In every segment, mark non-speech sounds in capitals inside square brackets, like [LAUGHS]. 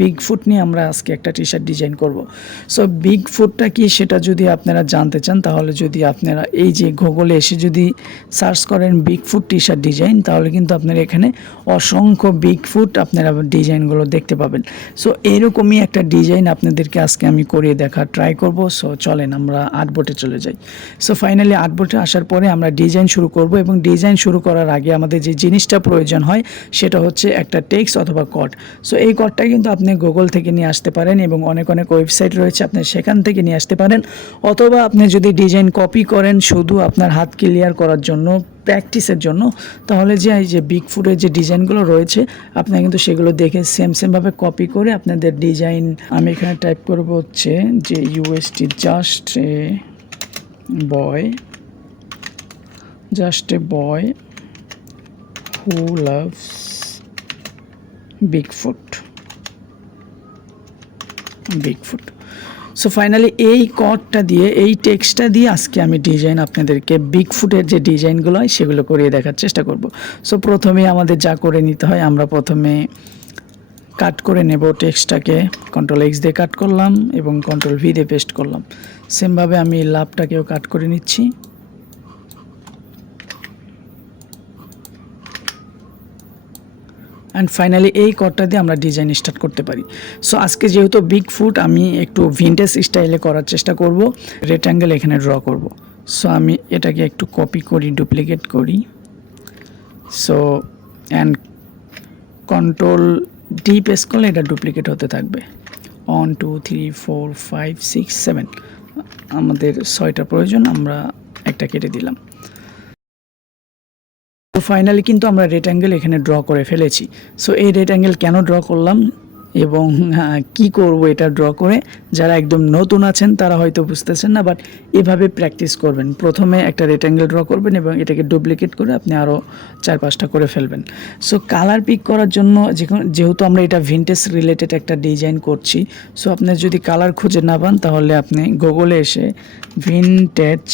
Big foot নিয়ে আমরা আজকে একটা টি শার্ট ডিজাইন করব। সো বিগ ফুটটা কি সেটা যদি আপনারা জানতে চান, তাহলে যদি আপনারা এই যে গুগলে এসে যদি সার্চ করেন big foot T shirt design তাহলে কিন্তু আপনারা এখানে অসংখ্য বিগ ফুট আপনারা ডিজাইনগুলো দেখতে পাবেন। সো এরকমই একটা ডিজাইন আপনাদেরকে আজকে আমি করিয়ে দেখা ট্রাই করব। সো চলেন আমরা আর্ট বোর্ডে চলে যাই। সো ফাইনালি আর্ট বোর্ডে আসার পরে আমরা ডিজাইন শুরু করব এবং ডিজাইন শুরু করার আগে আমাদের যে জিনিসটা প্রয়োজন হয়, সেটা হচ্ছে একটা টেক্সট অথবা কড সো এই কডটা কিন্তু আপনি গুগল থেকে নিয়ে আসতে পারেন এবং অনেক অনেক ওয়েবসাইট রয়েছে, আপনি সেখান থেকে নিয়ে আসতে পারেন। অথবা আপনি যদি ডিজাইন কপি করেন শুধু আপনার হাত ক্লিয়ার করার জন্য প্র্যাকটিসের জন্য, তাহলে যে এই যে বিগ ফুডের যে ডিজাইনগুলো রয়েছে, আপনি কিন্তু সেগুলো দেখে সেম সেমভাবে কপি করে আপনাদের ডিজাইন আমি এখানে টাইপ করব হচ্ছে যে UST just a boy just a boy who loves big foot big foot so finally এই কডটা দিয়ে, এই টেক্সটটা দিয়ে আজকে আমি ডিজাইন আপনাদেরকে বিগ ফুটের যে ডিজাইনগুলো হয়, সেগুলো করিয়ে দেখার চেষ্টা করব। সো প্রথমে আমাদের যা করে নিতে হয়, আমরা প্রথমে কাট করে নেব টেক্সটটাকে কন্ট্রোল এক্স দিয়ে কাট করলাম এবং কন্ট্রোল ভি দিয়ে পেস্ট করলাম। সেমভাবে আমি লাভটাকেও কাট করে নিচ্ছি। অ্যান্ড ফাইনালি এই কটটা দিয়ে আমরা ডিজাইন স্টার্ট করতে পারি। সো আজকে যেহেতু বিগ ফুট আমি একটু ভিন্টেজ স্টাইলে করার চেষ্টা করব। রেক্ট্যাঙ্গেল এখানে ড্র করব। সো আমি এটাকে একটু কপি করি ডুপ্লিকেট করি। So and control D press করলে এটা ডুপ্লিকেট হতে থাকবে। One two three four five six seven আমাদের ছয়টা প্রয়োজন, আমরা একটা কেটে দিলাম। ফাইনালি কিন্তু আমরা রেড অ্যাঙ্গেল এখানে ড্র করে ফেলেছি। সো এই রেড অ্যাঙ্গেল কেন ড্র করলাম এবং কি করব এটা ড্র করে? যারা একদম নতুন আছেন তারা হয়তো বুঝতেছেন না বাট এভাবে প্র্যাকটিস করবেন। প্রথমে একটা রেড অ্যাঙ্গেল ড্র করবেন এবং এটাকে ডুপ্লিকেট করে আপনি আরও চার পাঁচটা করে ফেলবেন। সো কালার পিক করার জন্য যেহেতু আমরা এটা ভিন্টেজ রিলেটেড একটা ডিজাইন করছি সো আপনি যদি কালার খুঁজে না পান তাহলে আপনি গুগলে এসে ভিনটেজ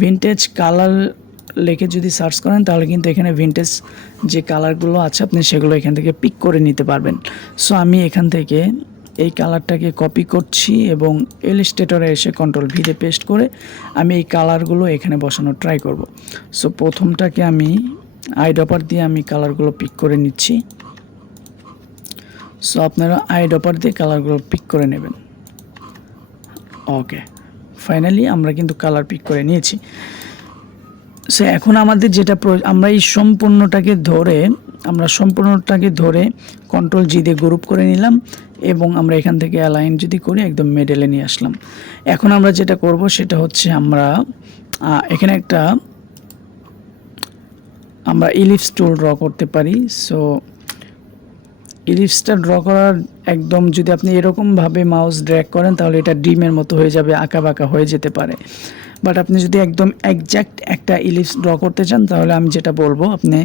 ভিনটেজ কালার লিখে যদি সার্চ করেন, তাহলে কিন্তু এখানে ভিনটেজ যে কালারগুলো আছে, আপনি সেগুলো এখান থেকে পিক করে নিতে পারবেন। সো আমি এখান থেকে এই কালারটাকে কপি করছি এবং এলিস্টেটরে এসে কন্ট্রোল ভিতে পেস্ট করে আমি এই কালারগুলো এখানে বসানোর ট্রাই করব। সো প্রথমটাকে আমি আই ডপার দিয়ে আমি কালারগুলো পিক করে নিচ্ছি। সো আপনারা আই ডপার দিয়ে কালারগুলো পিক করে নেবেন। ওকে ফাইনালি আমরা কিন্তু কালার পিক করে নিয়েছি। সো এখন আমাদের যেটা আমরা এই সম্পূর্ণটাকে ধরে, আমরা সম্পূর্ণটাকে ধরে কন্ট্রোল জি দিয়ে গ্রুপ করে নিলাম এবং আমরা এখান থেকে অ্যালাইন যদি করি একদম মেডেলে নিয়ে আসলাম। এখন আমরা যেটা করব সেটা হচ্ছে আমরা এখানে একটা, আমরা ইলিপস টুল ড্র করতে পারি। সো ইলিপসটা ড্র করার একদম যদি আপনি এরকমভাবে মাউস ড্র্যাক করেন তাহলে এটা ডিমের মতো হয়ে যাবে, আঁকা বাঁকা হয়ে যেতে পারে। বাট আপনি যদি একদম একজ্যাক্ট একটা ইলিপস ড্র করতে চান, তাহলে আমি যেটা বলব, আপনি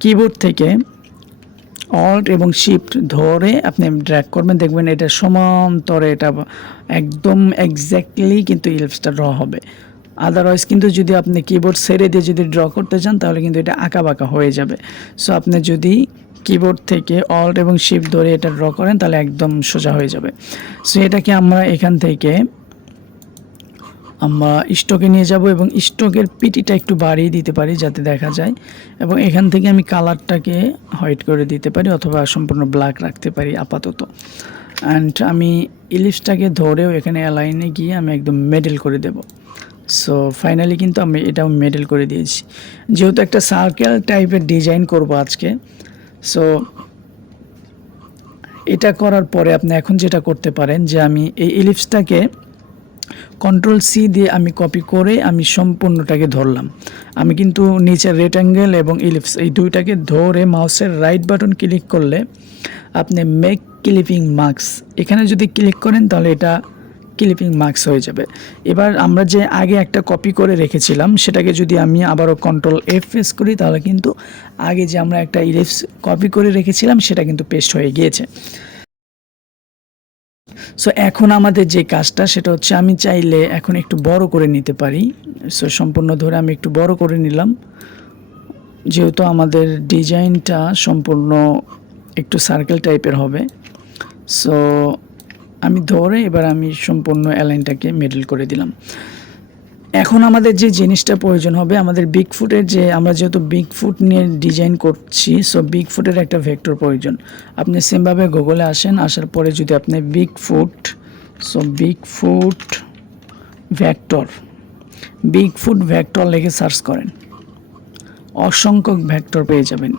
কিবোর্ড থেকে অল্ট এবং শিফট ধরে আপনি ড্র্যাগ করবেন। দেখবেন এটা সমান্তরে এটা একদম এক্স্যাক্টলি কিন্তু ইলিপসটা ড্র হবে। আদারওয়াইজ কিন্তু যদি আপনি কিবোর্ড ছেড়ে দিয়ে যদি ড্র করতে চান, তাহলে কিন্তু এটা আঁকা বাঁকা হয়ে যাবে। সো আপনি যদি কিবোর্ড থেকে অল্ট এবং শিফট ধরে এটা ড্র করেন, তাহলে একদম সোজা হয়ে যাবে। সো এটাকে আমরা এখান থেকে আমরা স্টকে নিয়ে যাব এবং স্টকের পিটিটা একটু বাড়িয়ে দিতে পারি যাতে দেখা যায়। এবং এখান থেকে আমি কালারটাকে হোয়াইট করে দিতে পারি অথবা সম্পূর্ণ ব্ল্যাক রাখতে পারি আপাতত। অ্যান্ড আমি ইলিপসটাকে ধরেও এখানে অ্যালাইনে গিয়ে আমি একদম মেডেল করে দেব। সো ফাইনালি কিন্তু আমি এটাও মেডেল করে দিয়েছি। যেহেতু একটা সার্কেল টাইপের ডিজাইন করব আজকে সো এটা করার পরে আপনি এখন যেটা করতে পারেন যে আমি এই ইলিপসটাকে কন্ট্রোল সি দিয়ে আমি কপি করে আমি সম্পূর্ণটাকে ধরলাম। আমি কিন্তু নিচের রেট অ্যাঙ্গেল এবং ইলিপস এই দুইটাকে ধরে মাউসের রাইট বাটন ক্লিক করলে আপনি মেক ক্লিপিং মার্কস এখানে যদি ক্লিক করেন তাহলে এটা ক্লিপিং মার্কস হয়ে যাবে। এবার আমরা যে আগে একটা কপি করে রেখেছিলাম, সেটাকে যদি আমি আবারও কন্ট্রোল এফ প্রেস করি, তাহলে কিন্তু আগে যে আমরা একটা ইলিপস কপি করে রেখেছিলাম, সেটা কিন্তু পেস্ট হয়ে গিয়েছে। সো এখন আমাদের যে কাজটা, সেটা হচ্ছে আমি চাইলে এখন একটু বড় করে নিতে পারি। সো সম্পূর্ণ ধরে আমি একটু বড় করে নিলাম। যেহেতু আমাদের ডিজাইনটা সম্পূর্ণ একটু সার্কেল টাইপের হবে। সো আমি ধরে এবার আমি সম্পূর্ণ অ্যালাইনটাকে মিডল করে দিলাম। এখন আমাদের যে জিনিসটা প্রয়োজন হবে, আমাদের বিগ ফুটের যে, আমরা যেহেতু বিগ ফুট নিয়ে ডিজাইন করছি সো বিগ ফুটের একটা ভেক্টর প্রয়োজন। আপনি সেমভাবে গুগলে আসেন, আসার পরে যদি আপনি big foot so big foot vector big foot vector লিখে সার্চ করেন। অসংখ্য ভ্যাক্টর পেয়ে যাবেন।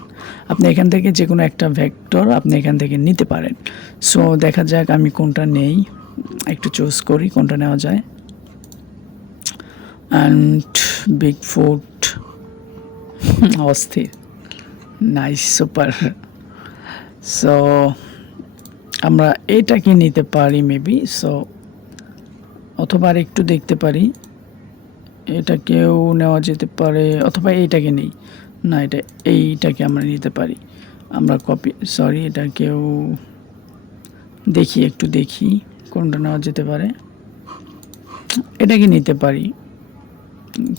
আপনি এখান থেকে যে কোনো একটা ভ্যাক্টর আপনি এখান থেকে নিতে পারেন। সো দেখা যাক আমি কোনটা নেই, একটু চুজ করি কোনটা নেওয়া যায়। অ্যান্ড বিগ ফুট অস্থির নাইস সুপার সো আমরা এটাকে নিতে পারি মেবি সো অথবা আর একটু দেখতে পারি। এটাকেও নেওয়া যেতে পারে, অথবা এইটাকে নেই। না, এটা এইটাকে আমরা নিতে পারি। আমরা কপি সরি এটাকেও দেখি, একটু দেখি, কোনটা নেওয়া যেতে পারে। এটাকে নিতে পারি।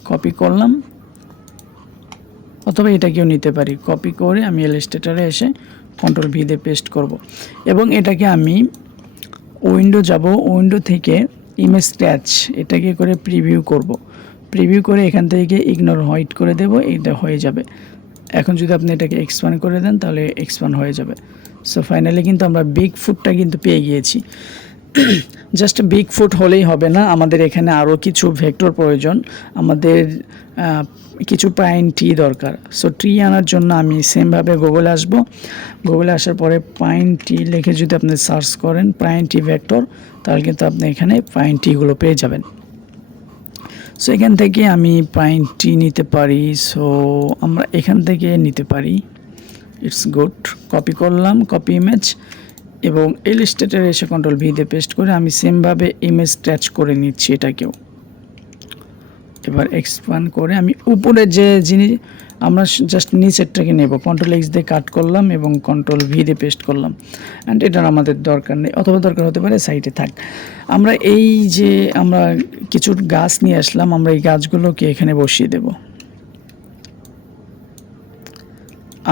কপি করলাম। অথবা এটাকেও নিতে পারি। কপি করে আমি এলস্টেটারে এসে কন্ট্রোল ভি দিয়ে পেস্ট করব। এবং এটাকে আমি উইন্ডো যাব উইন্ডো থেকে ইমেজ স্ক্র্যাচ এটাকে করে প্রিভিউ করব। প্রিভিউ করে এখান থেকে ইগনোর হোয়াইট করে দেব এটা হয়ে যাবে। এখন যদি আপনি এটাকে এক্সপ্যান্ড করে দেন, তাহলে এক্সপ্যান্ড হয়ে যাবে। সো ফাইনালি কিন্তু আমরা বিগ ফুটটা কিন্তু পেয়ে গিয়েছি। জাস্ট বিগ ফুট হলেই হবে না। আমাদের এখানে আরও কিছু ভেক্টর প্রয়োজন। আমাদের কিছু পাইন টি দরকার। সো ট্রি আনার জন্য আমি সেমভাবে গুগলে আসব। গুগলে আসার পরে পাইন টি লিখে যদি আপনি সার্চ করেন পাইন টি ভেক্টর তাহলে কিন্তু আপনি এখানে পাইন টিগুলো পেয়ে যাবেন। সো এখান থেকে আমি পাইন টি নিতে পারি। সো আমরা এখান থেকে নিতে পারি। ইটস গুড কপি করলাম কপি ইমেজ এবং ইলিস্ট্রেটারে এসে কন্ট্রোল ভি দিয়ে পেস্ট করে আমি সেমভাবে ইমেজ স্ট্যাচ করে নিচ্ছি এটাকেও। এবার এক্সপান্ড করে আমি উপরে যে জিনিস, আমরা জাস্ট নিচেরটাকে নেব। কন্ট্রোল এক্স দিয়ে কাট করলাম এবং কন্ট্রোল ভি দিয়ে পেস্ট করলাম। অ্যান্ড এটার আমাদের দরকার নেই, অথবা দরকার হতে পারে সাইডে থাক। আমরা এই যে আমরা কিছু গাছ নিয়ে আসলাম, আমরা এই গাছগুলোকে এখানে বসিয়ে দেব।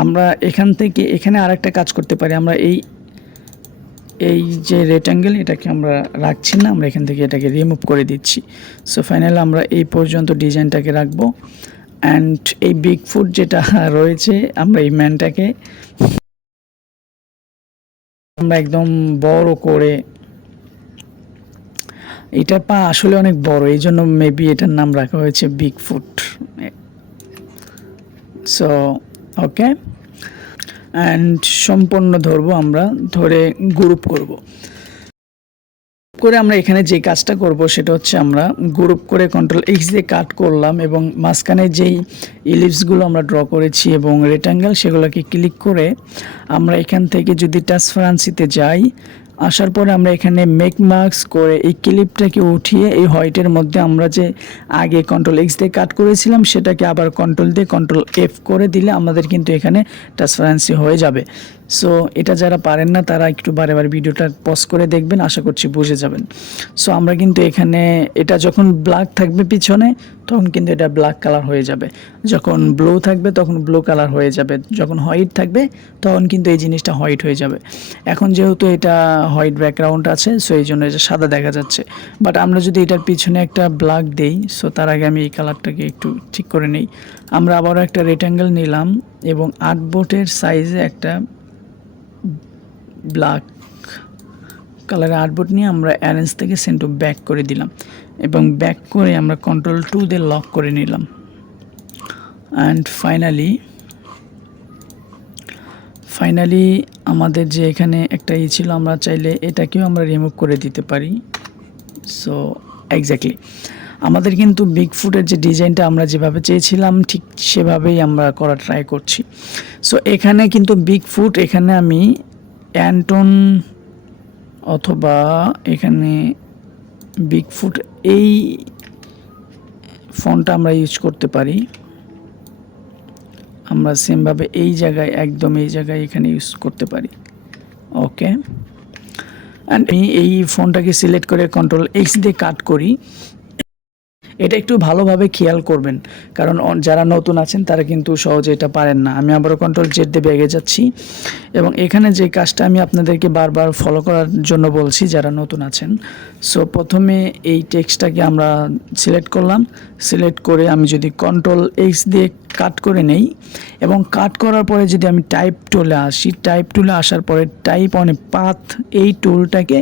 আমরা এখান থেকে এখানে আরেকটা কাজ করতে পারি। আমরা এই এই যে রেক্টাঙ্গেল এটাকে আমরা রাখছি না, আমরা এখান থেকে এটাকে রিমুভ করে দিচ্ছি। সো ফাইনাল আমরা এই পর্যন্ত ডিজাইনটাকে রাখব। অ্যান্ড এই বিগ ফুট যেটা [LAUGHS] রয়েছে, আমরা এই ম্যানটাকে আমরা একদম বড় করে এটার পা আসলে অনেক বড়, এই জন্য মেবি এটার নাম রাখা হয়েছে big foot so okay and সম্পূর্ণ ধরবো আমরা, ধরে গ্রুপ করব। করে আমরা এখানে যে কাজটা করব সেটা হচ্ছে আমরা গ্রুপ করে কন্ট্রোল এক্স দিয়ে কাট করলাম এবং মাঝখানে যেই ইলিপসগুলো আমরা ড্র করেছি এবং রেটাঙ্গেল সেগুলোকে ক্লিক করে আমরা এখান থেকে যদি টাসফারান্সিতে যাই আসার পরে আমরা এখানে মেক মার্কস করে এই ক্লিপটাকে উঠিয়ে এই হোয়াইটের মধ্যে আমরা যে আগে কন্ট্রোল এক্স দিয়ে কাট করেছিলাম, সেটাকে আবার কন্ট্রোল দিয়ে কন্ট্রোল এফ করে দিলে আমাদের কিন্তু এখানে ট্রান্সপারেন্সি হয়ে যাবে। সো এটা যারা পারেন না, তারা একটু বারে বারে ভিডিওটা পজ করে দেখবেন, আশা করছি বুঝে যাবেন। সো আমরা কিন্তু এখানে, এটা যখন ব্ল্যাক থাকবে পিছনে, তখন কিন্তু এটা ব্ল্যাক কালার হয়ে যাবে। যখন ব্লু থাকবে, তখন ব্লু কালার হয়ে যাবে। যখন হোয়াইট থাকবে, তখন কিন্তু এই জিনিসটা হোয়াইট হয়ে যাবে। এখন যেহেতু এটা হোয়াইট ব্যাকগ্রাউন্ড আছে সো এই জন্য এটা সাদা দেখা যাচ্ছে। বাট আমরা যদি এটার পিছনে একটা ব্ল্যাক দেই সো তার আগে আমি এই কালারটাকে একটু ঠিক করে নেই। আমরা আবারও একটা রেক্টাঙ্গেল নিলাম, এবং আট বোটের সাইজে একটা ব্ল্যাক কালারের আর্টবোর্ড নিয়ে আমরা অ্যারেঞ্জ থেকে সেন্টু ব্যাক করে দিলাম এবং ব্যাক করে আমরা কন্ট্রোল টু দিয়ে লক করে নিলাম। অ্যান্ড ফাইনালি ফাইনালি আমাদের যে এখানে একটা ই ছিল, আমরা চাইলে এটাকেও আমরা রিমুভ করে দিতে পারি। সো এক্স্যাক্টলি আমাদের কিন্তু বিগ ফুটের যে ডিজাইনটা আমরা যেভাবে চেয়েছিলাম, ঠিক সেভাবেই আমরা করা ট্রাই করছি। সো এখানে কিন্তু বিগ ফুট এখানে আমি অ্যান্টন অথবা এখানে বিগ ফুট এই ফোনটা আমরা ইউজ করতে পারি। আমরা সেমভাবে এই জায়গায়, একদম এই জায়গায় এখানে ইউজ করতে পারি। ওকে অ্যান্ড আমি এই ফোনটাকে সিলেক্ট করে কন্ট্রোল এক্স দিয়ে কাট করি। এটা একটু ভালোভাবে খেয়াল করবেন। কারণ যারা নতুন আছেন, তারা কিন্তু সহজে এটা পারেন না। আমি আবারও কন্ট্রোল জেড দিয়ে বেগে যাচ্ছি। এবং এখানে যে কাজটা আমি আপনাদেরকে বারবার ফলো করার জন্য বলছি, যারা নতুন আছেন। সো প্রথমে এই টেক্সটটাকে আমরা সিলেক্ট করলাম। সিলেক্ট করে আমি যদি কন্ট্রোল এক্স দিয়ে কাট করে নেই, এবং কাট করার পরে যদি আমি টাইপ টুলে আসি টাইপ টুলে আসার পরে টাইপ অন পাথ এই টুলটাকে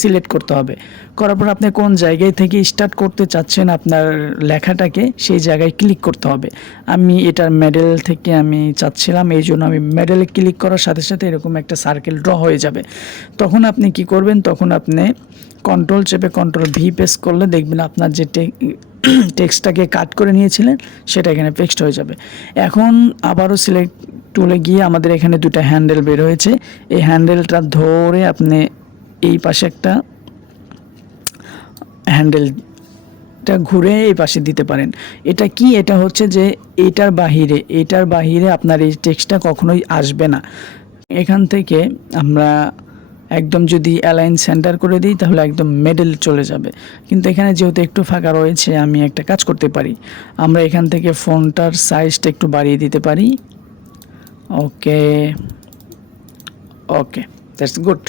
সিলেক্ট করতে হবে। করার পর আপনি কোন জায়গায় থেকে স্টার্ট করতে চাচ্ছেন আপনার লেখাটাকে, সেই জায়গায় ক্লিক করতে হবে। আমি এটার মেডেল থেকে আমি চাচ্ছিলাম, এই জন্য আমি মেডেলে ক্লিক করার সাথে সাথে এরকম একটা সার্কেল ড্র হয়ে যাবে। তখন আপনি কি করবেন? তখন আপনি কন্ট্রোল চেপে কন্ট্রোল ভি প্রেস করলে দেখবেন আপনার যে টেক্সটটাকে কাট করে নিয়েছিলেন, সেটা এখানে পেস্ট হয়ে যাবে। এখন আবারও সিলেক্ট টুলে গিয়ে আমাদের এখানে দুটো হ্যান্ডেল বের হয়েছে। এই হ্যান্ডেলটা ধরে আপনি এই পাশে একটা হ্যান্ডেলটা ঘুরে এই পাশে দিতে পারেন। এটা কি? এটা হচ্ছে যে এটার বাহিরে এটার বাহিরে আপনার এই টেক্সটটা কখনোই আসবে না। এখান থেকে আমরা একদম যদি অ্যালাইন সেন্টার করে দিই, তাহলে একদম মেডেল চলে যাবে। কিন্তু এখানে যেহেতু একটু ফাঁকা রয়েছে, আমি একটা কাজ করতে পারি। আমরা এখান থেকে ফোনটার সাইজটা একটু বাড়িয়ে দিতে পারি। Okay okay. That's good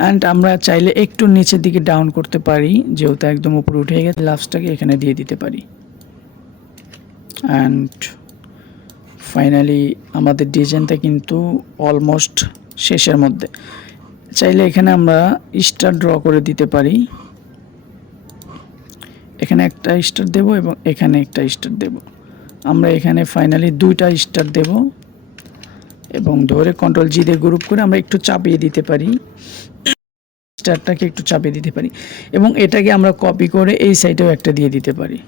and আমরা চাইলে একটু নিচের দিকে ডাউন করতে পারি, যেহেতু একদম উপরে উঠে গেছে লাভসটাকে এখানে দিয়ে দিতে পারি। অ্যান্ড ফাইনালি আমাদের ডিজাইনটা কিন্তু অলমোস্ট শেষের মধ্যে। চাইলে এখানে আমরা স্টার ড্র করে দিতে পারি। এখানে একটা স্টার দেব এবং এখানে একটা স্টার দেব। আমরা এখানে ফাইনালি দুইটা স্টার দেব। এবং ধরে কন্ট্রোল জি দিয়ে গ্রুপ করে আমরা একটু চাপিয়ে দিতে পারি। স্টারটাকে একটু চাপিয়ে দিতে পারি এবং এটাকে আমরা কপি করে এই সাইডেও একটা দিয়ে দিতে পারি।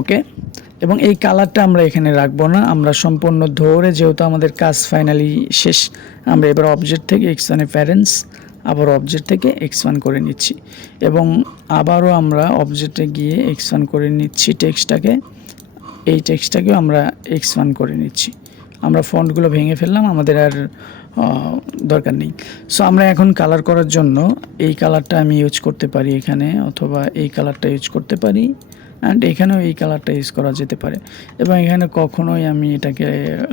ওকে এবং এই কালারটা আমরা এখানে রাখব না। আমরা সম্পূর্ণ ধরে যেহেতু আমাদের কাজ ফাইনালি শেষ, আমরা এবার অবজেক্ট থেকে এক্স ওয়ানে প্যারেন্টস আবার অবজেক্ট থেকে এক্স ওয়ান করে নিচ্ছি। এবং আবারও আমরা অবজেক্টে গিয়ে এক্স ওয়ান করে নিচ্ছি টেক্সটটাকে এই টেক্সটটাকেও আমরা এক্স ওয়ান করে নিচ্ছি। আমরা ফন্টগুলো ভেঙে ফেললাম, আমাদের আর দরকার নেই। সো আমরা এখন কালার করার জন্য এই কালারটা আমি ইউজ করতে পারি এখানে, অথবা এই কালারটা ইউজ করতে পারি অ্যান্ড এখানেও এই কালারটা ইউজ করা যেতে পারে। এবং এখানে কখনোই আমি এটাকে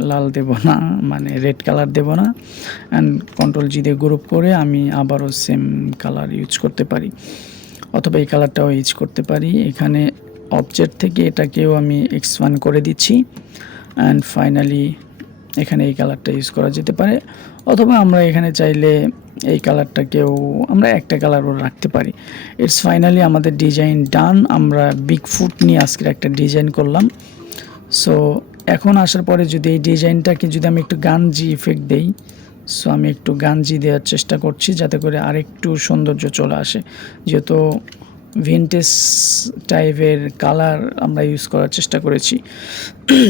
লাল দেব না মানে রেড কালার দেব না অ্যান্ড কন্ট্রোল জি দিয়ে গ্রুপ করে আমি আবারও সেম কালার ইউজ করতে পারি। অথবা এই কালারটাও ইউজ করতে পারি। এখানে অবজেক্ট থেকে এটাকেও আমি এক্সপান্ড করে দিচ্ছি। অ্যান্ড ফাইনালি এখানে এই কালারটা ইউজ করা যেতে পারে। অথবা আমরা এখানে চাইলে এই কালারটাকেও আমরা একটা কালারও রাখতে পারি। ইটস ফাইনালি আমাদের ডিজাইন ডান আমরা বিগ ফুট নিয়ে আজকের একটা ডিজাইন করলাম। সো এখন আসার পরে যদি এই ডিজাইনটাকে যদি আমি একটু গানজি ইফেক্ট দেই সো আমি একটু গানজি দেওয়ার চেষ্টা করছি যাতে করে আরেকটু সৌন্দর্য চলে আসে। যেহেতু ভিনটেজ টাইপের কালার আমরা ইউজ করার চেষ্টা করেছি।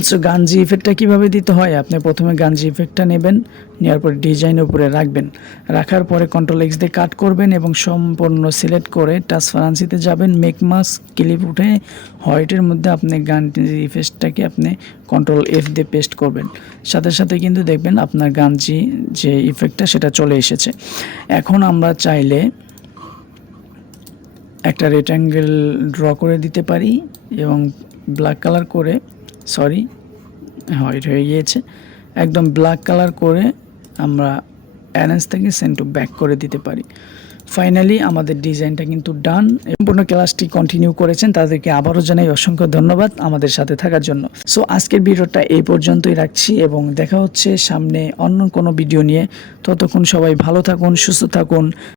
সো গানজি ইফেক্টটা কীভাবে দিতে হয়? আপনি প্রথমে গানজি ইফেক্টটা নেবেন, নেওয়ার পরে ডিজাইনের উপরে রাখবেন। রাখার পরে কন্ট্রোল এক্স দিয়ে কাট করবেন এবং সম্পূর্ণ সিলেক্ট করে ট্রান্সপারেন্সিতে যাবেন মেক মাস ক্লিপ উঠে হোয়াইটের মধ্যে আপনি গানজি ইফেক্টটাকে আপনি কন্ট্রোল এফ দিয়ে পেস্ট করবেন। সাথে সাথে কিন্তু দেখবেন আপনার গানজি যে ইফেক্টটা সেটা চলে এসেছে। এখন আমরা চাইলে একটা রেক্ট্যাঙ্গেল ড্র করে দিতে পারি এবং ব্ল্যাক কালার করে সরি হোয়াইট হয়ে গিয়েছে, একদম ব্ল্যাক কালার করে আমরা অ্যারেঞ্জ থেকে সেন্ড টু ব্যাক করে দিতে পারি। ফাইনালি আমাদের ডিজাইনটা কিন্তু ডান সম্পূর্ণ ক্লাসটি কন্টিনিউ করেছেন, তাদেরকে আবারও জানাই অসংখ্য ধন্যবাদ আমাদের সাথে থাকার জন্য। সো আজকের ভিডিওটা এই পর্যন্তই রাখছি এবং দেখা হচ্ছে সামনে অন্য কোনো ভিডিও নিয়ে। ততক্ষণ সবাই ভালো থাকুন, সুস্থ থাকুন।